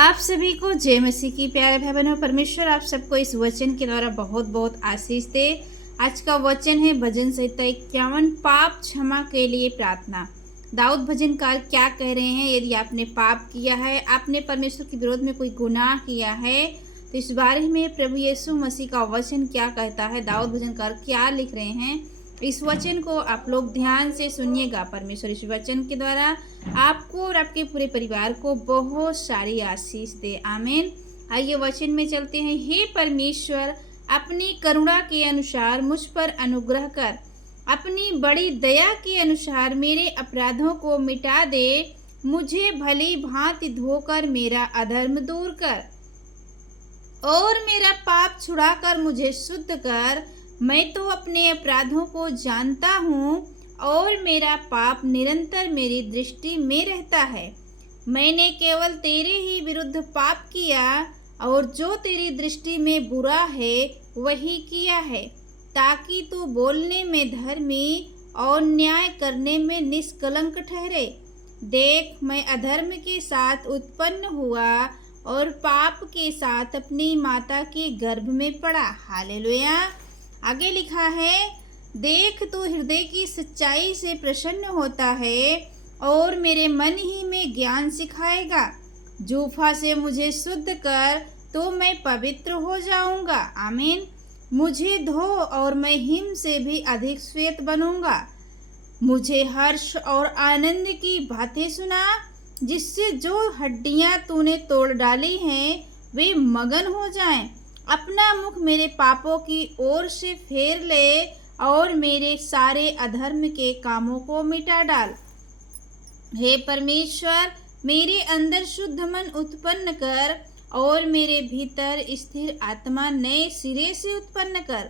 आप सभी को जय मसीह की। प्यारे भाई बहनों, परमेश्वर आप सबको इस वचन के द्वारा बहुत बहुत आशीष दे। आज का वचन है भजन संहिता 51, पाप क्षमा के लिए प्रार्थना। दाऊद भजनकार क्या कह रहे हैं? यदि आपने पाप किया है, आपने परमेश्वर के विरोध में कोई गुनाह किया है, तो इस बारे में प्रभु यीशु मसीह का वचन क्या कहता है, दाऊद भजनकार क्या लिख रहे हैं, इस वचन को आप लोग ध्यान से सुनिएगा। परमेश्वर इस वचन के द्वारा आपको और आपके पूरे परिवार को बहुत सारी आशीष दे। आमीन। आइए वचन में चलते हैं। हे परमेश्वर, अपनी करुणा के अनुसार मुझ पर अनुग्रह कर, अपनी बड़ी दया के अनुसार मेरे अपराधों को मिटा दे। मुझे भली भांति धोकर मेरा अधर्म दूर कर और मेरा पाप छुड़ाकर मुझे शुद्ध कर। मैं तो अपने अपराधों को जानता हूँ और मेरा पाप निरंतर मेरी दृष्टि में रहता है। मैंने केवल तेरे ही विरुद्ध पाप किया और जो तेरी दृष्टि में बुरा है वही किया है, ताकि तू बोलने में धर्मी और न्याय करने में निष्कलंक ठहरे। देख, मैं अधर्म के साथ उत्पन्न हुआ और पाप के साथ अपनी माता के गर्भ में पड़ा। हालेलुया। आगे लिखा है, देख, तू हृदय की सच्चाई से प्रसन्न होता है और मेरे मन ही में ज्ञान सिखाएगा। जूफा से मुझे शुद्ध कर तो मैं पवित्र हो जाऊंगा। आमीन। मुझे धो और मैं हिम से भी अधिक श्वेत बनूंगा। मुझे हर्ष और आनंद की बातें सुना, जिससे जो हड्डियां तूने तोड़ डाली हैं वे मगन हो जाएं। अपना मुख मेरे पापों की ओर से फेर ले और मेरे सारे अधर्म के कामों को मिटा डाल। हे परमेश्वर, मेरे अंदर शुद्ध मन उत्पन्न कर और मेरे भीतर स्थिर आत्मा नए सिरे से उत्पन्न कर।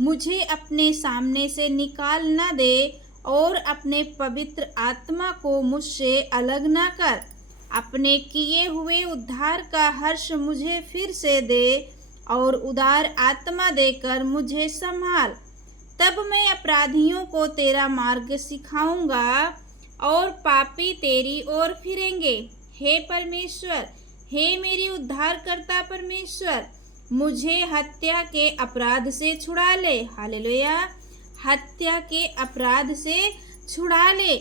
मुझे अपने सामने से निकाल न दे और अपने पवित्र आत्मा को मुझसे अलग न कर। अपने किए हुए उद्धार का हर्ष मुझे फिर से दे और उदार आत्मा देकर मुझे संभाल। तब मैं अपराधियों को तेरा मार्ग सिखाऊंगा और पापी तेरी ओर फिरेंगे। हे परमेश्वर, हे मेरी उद्धारकर्ता परमेश्वर, मुझे हत्या के अपराध से छुड़ा ले। हालेलुया। हत्या के अपराध से छुड़ा ले,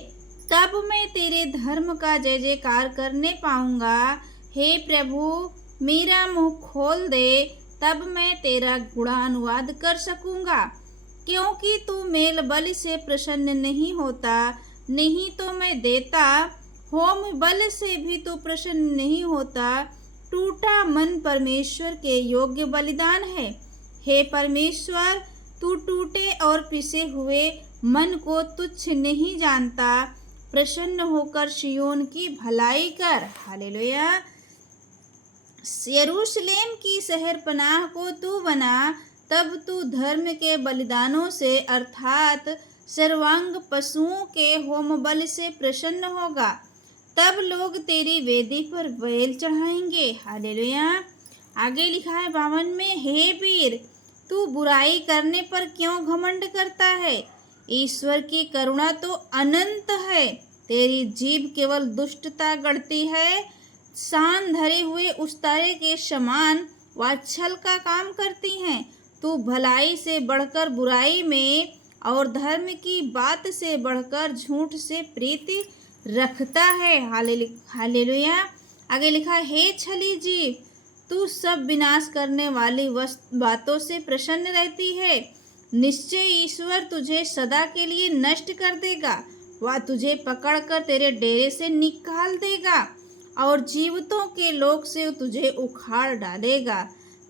तब मैं तेरे धर्म का जय जयकार करने पाऊंगा। हे प्रभु, मेरा मुंह खोल दे, तब मैं तेरा गुणानुवाद कर सकूंगा। क्योंकि तू मेल बलि से प्रसन्न नहीं होता, नहीं तो मैं देता। होम बल से भी तू प्रसन्न नहीं होता। टूटा मन परमेश्वर के योग्य बलिदान है। हे परमेश्वर, तू टूटे और पिसे हुए मन को तुच्छ नहीं जानता। प्रसन्न होकर सिय्योन की भलाई कर। हालेलुया। यरूशलेम की शहरपनाह को तू बना, तब तू धर्म के बलिदानों से अर्थात सर्वांग पशुओं के होम बल से प्रसन्न होगा। तब लोग तेरी वेदी पर बैल चढ़ाएंगे। हालेलुया। आगे लिखा है 52 में, हे वीर, तू बुराई करने पर क्यों घमंड करता है? ईश्वर की करुणा तो अनंत है। तेरी जीभ केवल दुष्टता गढ़ती है। शान धरे हुए उस्तारे के समान वह छल का काम करती हैं। तू भलाई से बढ़कर बुराई में और धर्म की बात से बढ़कर झूठ से प्रीति रखता है। हालेलुया। आगे लिखा, हे छली जीव, तू सब विनाश करने वाली बातों से प्रसन्न रहती है। निश्चय ईश्वर तुझे सदा के लिए नष्ट कर देगा। वह तुझे पकड़कर तेरे डेरे से निकाल देगा और जीवितों के लोक से तुझे उखाड़ डालेगा।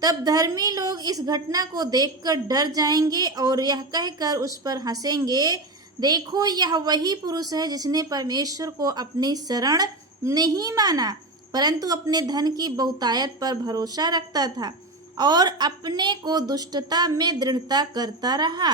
तब धर्मी लोग इस घटना को देखकर डर जाएंगे और यह कहकर उस पर हंसेंगे, देखो, यह वही पुरुष है जिसने परमेश्वर को अपनी शरण नहीं माना, परंतु अपने धन की बहुतायत पर भरोसा रखता था और अपने को दुष्टता में दृढ़ता करता रहा।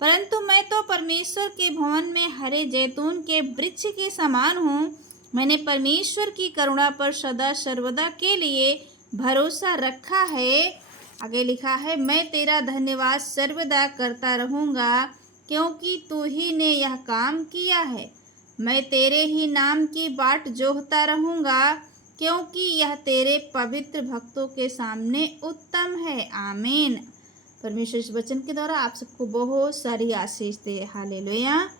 परंतु मैं तो परमेश्वर के भवन में हरे जैतून के वृक्ष के समान हूँ। मैंने परमेश्वर की करुणा पर सदा सर्वदा के लिए भरोसा रखा है। आगे लिखा है, मैं तेरा धन्यवाद सर्वदा करता रहूँगा, क्योंकि तू ही ने यह काम किया है। मैं तेरे ही नाम की बाट जोहता रहूँगा, क्योंकि यह तेरे पवित्र भक्तों के सामने उत्तम है। आमीन। परमेश्वर इस वचन के द्वारा आप सबको बहुत सारी आशीष दे। हालेलुया।